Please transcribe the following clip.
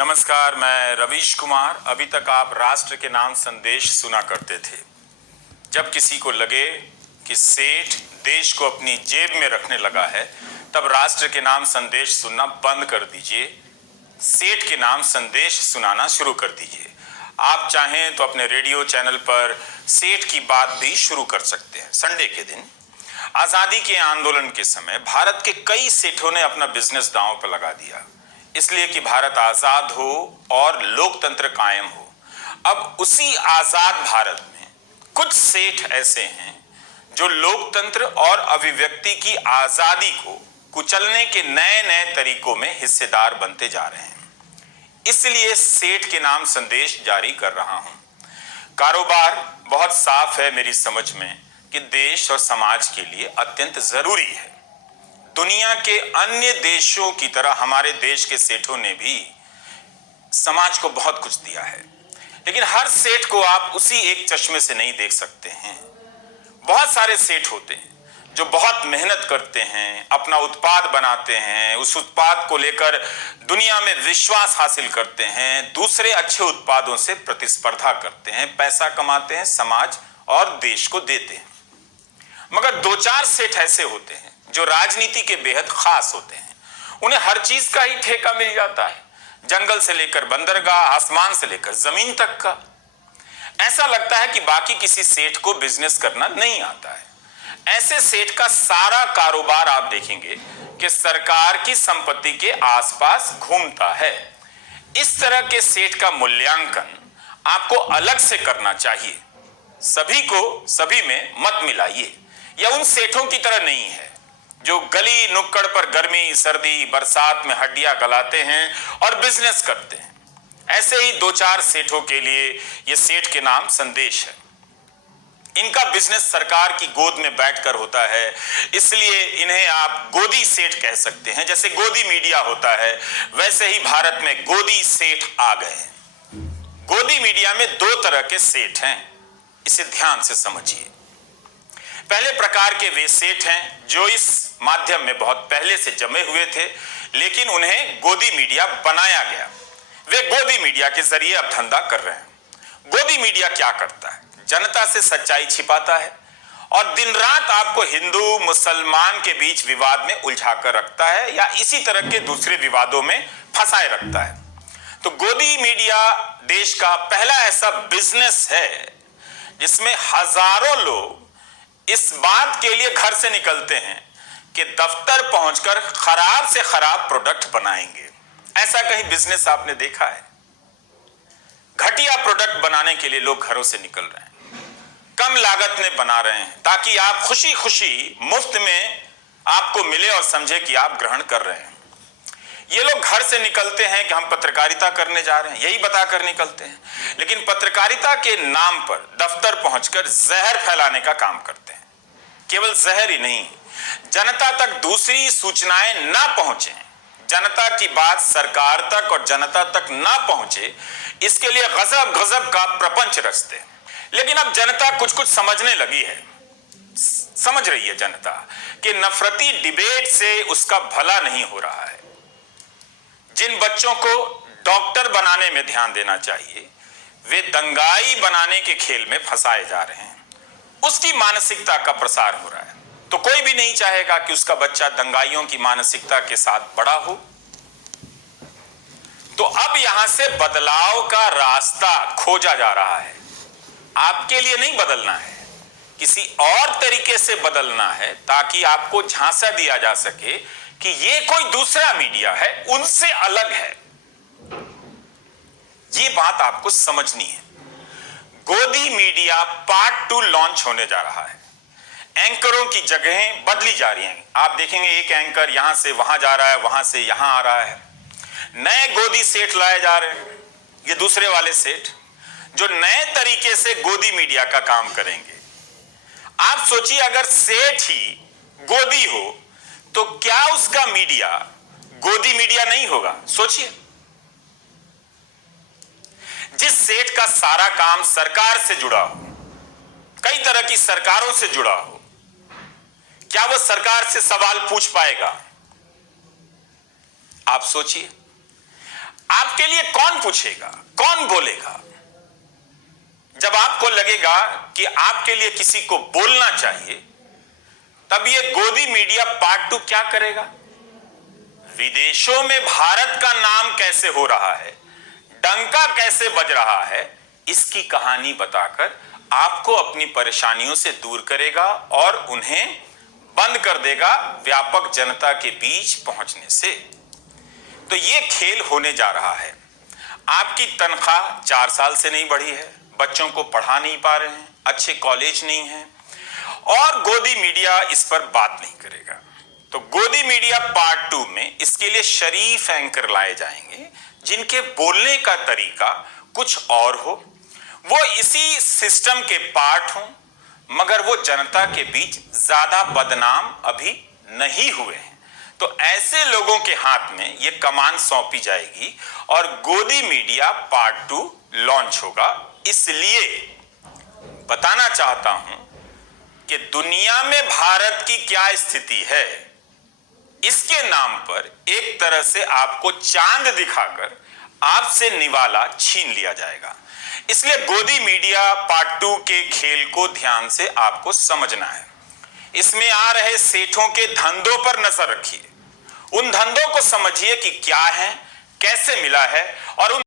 नमस्कार, मैं रवीश कुमार। अभी तक आप राष्ट्र के नाम संदेश सुना करते थे। जब किसी को लगे कि सेठ देश को अपनी जेब में रखने लगा है, तब राष्ट्र के नाम संदेश सुनना बंद कर दीजिए। सेठ के नाम संदेश सुनाना शुरू कर दीजिए। आप चाहें तो अपने रेडियो चैनल पर सेठ की बात भी शुरू कर सकते हैं। संडे के दिन आजादी के आंदोलन के समय भारत के कई सेठों ने अपना बिजनेस दांव पर लगा दिया, इसलिए कि भारत आजाद हो और लोकतंत्र कायम हो। अब उसी आजाद भारत में कुछ सेठ ऐसे हैं जो लोकतंत्र और अभिव्यक्ति की आजादी को कुचलने के नए नए तरीकों में हिस्सेदार बनते जा रहे हैं। इसलिए सेठ के नाम संदेश जारी कर रहा हूं। कारोबार बहुत साफ है मेरी समझ में कि देश और समाज के लिए अत्यंत जरूरी है। दुनिया के अन्य देशों की तरह हमारे देश के सेठों ने भी समाज को बहुत कुछ दिया है, लेकिन हर सेठ को आप उसी एक चश्मे से नहीं देख सकते हैं। बहुत सारे सेठ होते हैं जो बहुत मेहनत करते हैं, अपना उत्पाद बनाते हैं, उस उत्पाद को लेकर दुनिया में विश्वास हासिल करते हैं, दूसरे अच्छे उत्पादों से प्रतिस्पर्धा करते हैं, पैसा कमाते हैं, समाज और देश को देते हैं। मगर दो चार सेठ ऐसे होते हैं जो राजनीति के बेहद खास होते हैं। उन्हें हर चीज का ही ठेका मिल जाता है, जंगल से लेकर बंदरगाह, आसमान से लेकर जमीन तक का। ऐसा लगता है कि बाकी किसी सेठ को बिजनेस करना नहीं आता है। ऐसे सेठ का सारा कारोबार आप देखेंगे कि सरकार की संपत्ति के आसपास घूमता है। इस तरह के सेठ का मूल्यांकन आपको अलग से करना चाहिए। सभी को सभी में मत मिलाइए। यह उन सेठों की तरह नहीं है जो गली नुक्कड़ पर गर्मी, सर्दी, बरसात में हड्डियां गलाते हैं और बिजनेस करते हैं। ऐसे ही दो चार सेठों के लिए यह सेठ के नाम संदेश है। इनका बिजनेस सरकार की गोद में बैठकर होता है, इसलिए इन्हें आप गोदी सेठ कह सकते हैं। जैसे गोदी मीडिया होता है, वैसे ही भारत में गोदी सेठ आ गए हैं। गोदी मीडिया में दो तरह के सेठ हैं, इसे ध्यान से समझिए। पहले प्रकार के वे सेठ हैं जो इस माध्यम में बहुत पहले से जमे हुए थे, लेकिन उन्हें गोदी मीडिया बनाया गया। वे गोदी मीडिया के जरिए अब धंधा कर रहे हैं। गोदी मीडिया क्या करता है? जनता से सच्चाई छिपाता है और दिन रात आपको हिंदू मुसलमान के बीच विवाद में उलझा कर रखता है या इसी तरह के दूसरे विवादों में फंसाए रखता है। तो गोदी मीडिया देश का पहला ऐसा बिजनेस है जिसमें हजारों लोग इस बात के लिए घर से निकलते हैं कि दफ्तर पहुंचकर खराब से खराब प्रोडक्ट बनाएंगे। ऐसा कहीं बिजनेस आपने देखा है? घटिया प्रोडक्ट बनाने के लिए लोग घरों से निकल रहे हैं, कम लागत में बना रहे हैं ताकि आप खुशी खुशी मुफ्त में आपको मिले और समझे कि आप ग्रहण कर रहे हैं। ये लोग घर से निकलते हैं कि हम पत्रकारिता करने जा रहे हैं, यही बताकर निकलते हैं, लेकिन पत्रकारिता के नाम पर दफ्तर पहुंचकर जहर फैलाने का काम करते हैं। केवल जहर ही नहीं, जनता तक दूसरी सूचनाएं ना पहुंचे, जनता की बात सरकार तक और जनता तक ना पहुंचे, इसके लिए गजब गजब का प्रपंच रचते हैं। लेकिन अब जनता कुछ कुछ समझने लगी है, समझ रही है जनता कि नफरती डिबेट से उसका भला नहीं हो रहा है। जिन बच्चों को डॉक्टर बनाने में ध्यान देना चाहिए, वे दंगाई बनाने के खेल में फंसाए जा रहे हैं। उसकी मानसिकता का प्रसार हो रहा है। तो कोई भी नहीं चाहेगा कि उसका बच्चा दंगाइयों की मानसिकता के साथ बड़ा हो। तो अब यहां से बदलाव का रास्ता खोजा जा रहा है। आपके लिए नहीं बदलना है, किसी और तरीके से बदलना है ताकि आपको झांसा दिया जा सके कि ये कोई दूसरा मीडिया है, उनसे अलग है। ये बात आपको समझनी है। गोदी मीडिया पार्ट 2 लॉन्च होने जा रहा है। एंकरों की जगहें बदली जा रही हैं। आप देखेंगे एक एंकर यहां से वहां जा रहा है, वहां से यहां आ रहा है। नए गोदी सेठ लाए जा रहे हैं, ये दूसरे वाले सेठ जो नए तरीके से गोदी मीडिया का काम करेंगे। आप सोचिए, अगर सेठ ही गोदी हो तो क्या उसका मीडिया गोदी मीडिया नहीं होगा? सोचिए, जिस सेठ का सारा काम सरकार से जुड़ा हो, कई तरह की सरकारों से जुड़ा हो, क्या वो सरकार से सवाल पूछ पाएगा? आप सोचिए। आपके लिए कौन पूछेगा, कौन बोलेगा? जब आपको लगेगा कि आपके लिए किसी को बोलना चाहिए, तब ये गोदी मीडिया पार्ट 2 क्या करेगा? विदेशों में भारत का नाम कैसे हो रहा है, डंका कैसे बज रहा है, इसकी कहानी बताकर आपको अपनी परेशानियों से दूर करेगा और उन्हें बंद कर देगा व्यापक जनता के बीच पहुंचने से। तो ये खेल होने जा रहा है। आपकी तनख्वाह 4 साल से नहीं बढ़ी है, बच्चों को पढ़ा नहीं पा रहे हैं, अच्छे कॉलेज नहीं है, और गोदी मीडिया इस पर बात नहीं करेगा। तो गोदी मीडिया पार्ट 2 में इसके लिए शरीफ एंकर लाए जाएंगे, जिनके बोलने का तरीका कुछ और हो, वो इसी सिस्टम के पार्ट हों, मगर वो जनता के बीच ज्यादा बदनाम अभी नहीं हुए हैं। तो ऐसे लोगों के हाथ में ये कमान सौंपी जाएगी और गोदी मीडिया पार्ट 2 लॉन्च होगा। इसलिए बताना चाहता हूं कि दुनिया में भारत की क्या स्थिति है, इसके नाम पर एक तरह से आपको चांद दिखाकर आपसे निवाला छीन लिया जाएगा। इसलिए गोदी मीडिया पार्ट 2 के खेल को ध्यान से आपको समझना है। इसमें आ रहे सेठों के धंधों पर नजर रखिए, उन धंधों को समझिए कि क्या है, कैसे मिला है, और उन